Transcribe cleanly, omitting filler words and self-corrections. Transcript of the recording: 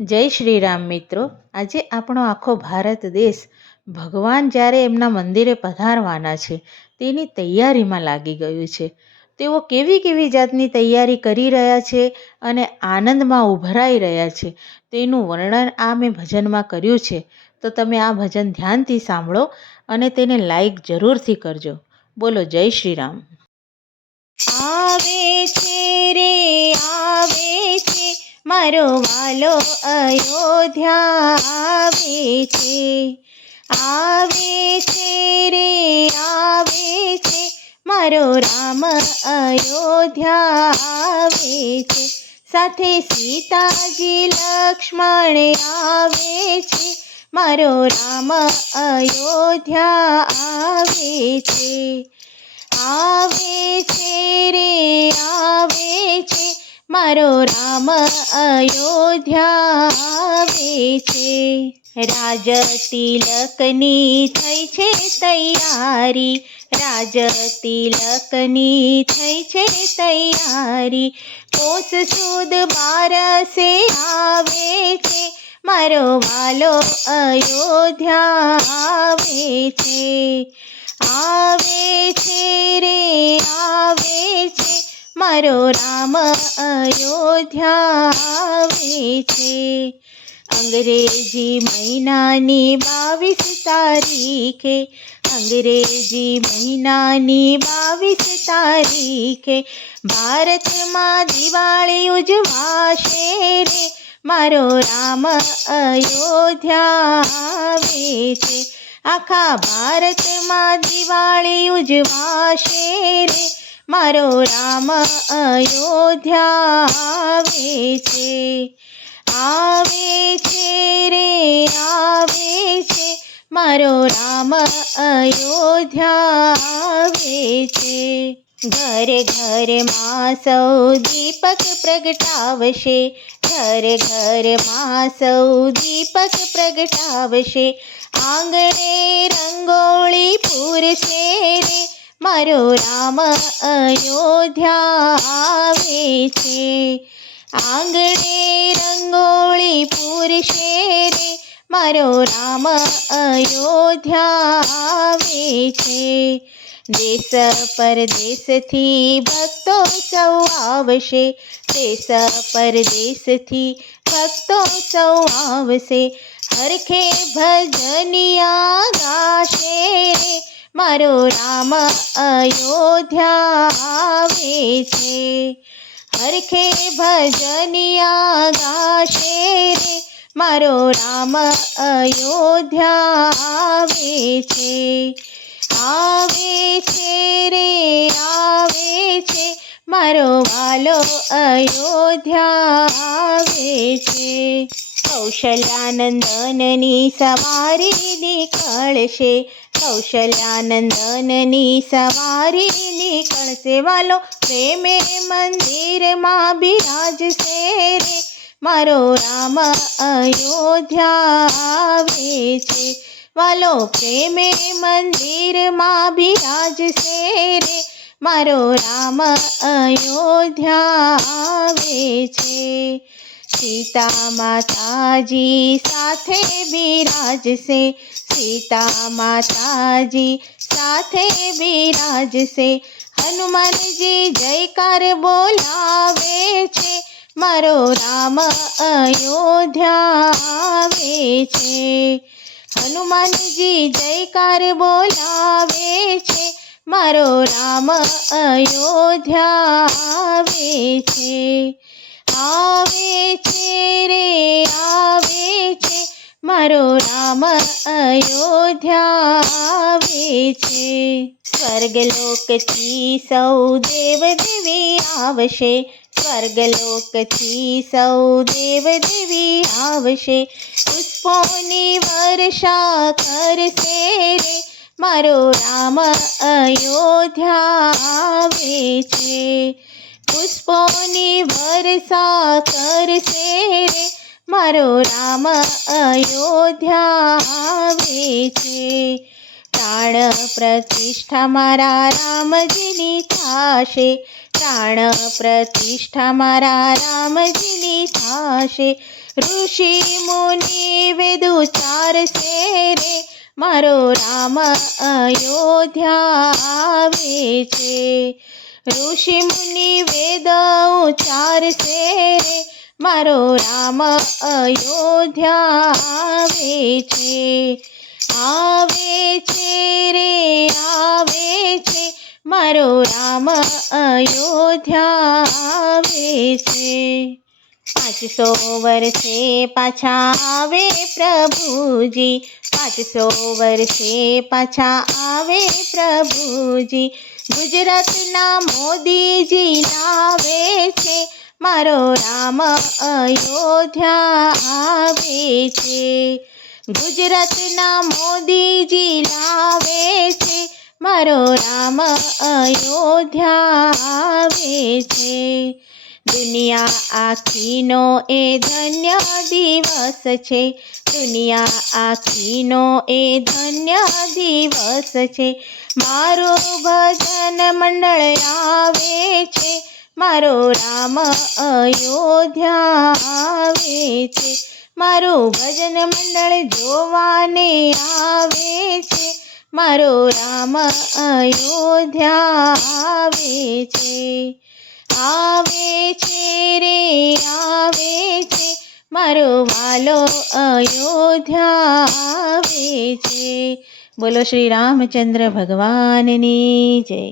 જય શ્રી રામ મિત્રો. આજે આપણો આખો ભારત દેશ ભગવાન જ્યારે એમના મંદિરે પધારવાના છે તેની તૈયારીમાં લાગી ગયું છે. તેઓ કેવી કેવી જાતની તૈયારી કરી રહ્યા છે અને આનંદમાં ઉભરાઈ રહ્યા છે તેનું વર્ણન આ મેં ભજનમાં કર્યું છે. તો તમે આ ભજન ધ્યાનથી સાંભળો અને તેને લાઈક જરૂરથી કરજો. બોલો જય શ્રી રામ. આવે છે રે આવે છે મારો વાલો અયોધ્યા આવે છે. આવે છે રે આવે છે મારો રામ અયોધ્યા આવે છે. સાથે સીતાજી લક્ષ્મણ આવે છે મારો રામ અયોધ્યા આવે છે. આવે છે રે આવે છે મારો રામ અયોધ્યા આવે છે. રાજ તિલકની થઈ છે તૈયારી, રાજ તિલકની થઈ છે તૈયારી. પોષ સુદ બારસે આવે છે મારો વાલો અયોધ્યા આવે છે. આવે છે રે આવે છે મારો રામ અયોધ્યા આવે છે. અંગ્રેજી મહિનાની 22 તારીખે, અંગ્રેજી મહિનાની 22 તારીખે ભારતમાં દિવાળી ઉજવાશે રે મારો રામ અયોધ્યા આવે છે. આખા ભારતમાં દિવાળી ઉજવાશે રે મારો રામ અયોધ્યા આવે છે. આવે છે રે આવે છે મારો રામ અયોધ્યા આવે છે. ઘર ઘરમાં સૌ દીપક પ્રગટાવશે, ઘર ઘરમાં સૌ દીપક પ્રગટાવશે. આંગણે રંગોળી પૂરશે રે મારો રામ અયોધ્યા આવે છે. આંગણે રંગોળી પૂરશે રે મારો રામ અયોધ્યા આવે છે. દેશ પરદેશથી ભક્તો સૌ આવશે, દેશ પરદેશથી ભક્તો સૌ આવશે. હરખે ભજનિયા ગાશે રે મારો રામ અયોધ્યા આવે છે. હરખે ભજનિયા ગાશે રે મારો રામ અયોધ્યા આવે છે. આવે છે રે આવે છે મારો વાલો અયોધ્યા આવે છે. કૌશલ્યાનંદનની સવારી નીકળશે, કૌશલ્યાનંદનની સવારી નીકળશે. વાલો પ્રેમે મંદિરમાં બિરાજશે રે મારો રામ અયોધ્યા આવે છે. વાલો પ્રેમે મંદિરમાં બિરાજશે રે મારો રામ અયોધ્યા આવે છે. સીતા માતાજી સાથે બિરાજશે, સીતા માતાજી સાથે બિરાજશે. હનુમાનજી જયકાર બોલાવે છે મારો રામ અયોધ્યા આવે છે. હનુમાનજી જયકાર બોલાવે છે મારો રામ અયોધ્યા આવે છે. આવે છે રે આવે છે મારો રામ અયોધ્યા આવે છે. સ્વર્ગલોકથી સૌ દેવ દેવી આવશે, સ્વર્ગલોકથી સૌ દેવ દેવી આવશે. પુષ્પોની વર્ષા કરશે રે મારો રામ અયોધ્યા આવે છે. પુષ્પોની વર્ષા કરશે રે મારો રામ અયોધ્યા આવે છે. પ્રાણ પ્રતિષ્ઠા મારા રામજીની થાશે, પ્રાણ પ્રતિષ્ઠા મારા રામજીની થાશે. ઋષિ મુનિ વેદ ઉચ્ચારશે રે, મારો રામ અયોધ્યા આવે છે. ઋષિ મુનિ વેદ ઉચ્ચારશે રે, મારો રામ અયોધ્યા આવે છે. આવે છે રે આવે છે, મારો રામ અયોધ્યા આવે છે. 500 વર્ષે પાછા આવે પ્રભુજી, 500 વર્ષે પાછા આવે પ્રભુજી. ગુજરાતના મોદીજી લાવે છે, મારો રામ અયોધ્યા આવે છે. ગુજરાતના મોદીજી લાવે છે, મારો રામ અયોધ્યા આવે છે. દુનિયા આખીનો એ ધન્ય દિવસ છે, દુનિયા આખીનો એ ધન્ય દિવસ છે. મારું ભજન મંડળ આવે છે, મારો રામ અયોધ્યા આવે છે. મારું ભજન મંડળ જોવાને આવે છે, મારો રામ અયોધ્યા આવે છે. આવે છે રે આવે છે, મારો વાલો અયોધ્યા આવે છે. બોલો શ્રી રામચંદ્ર ભગવાનની જય.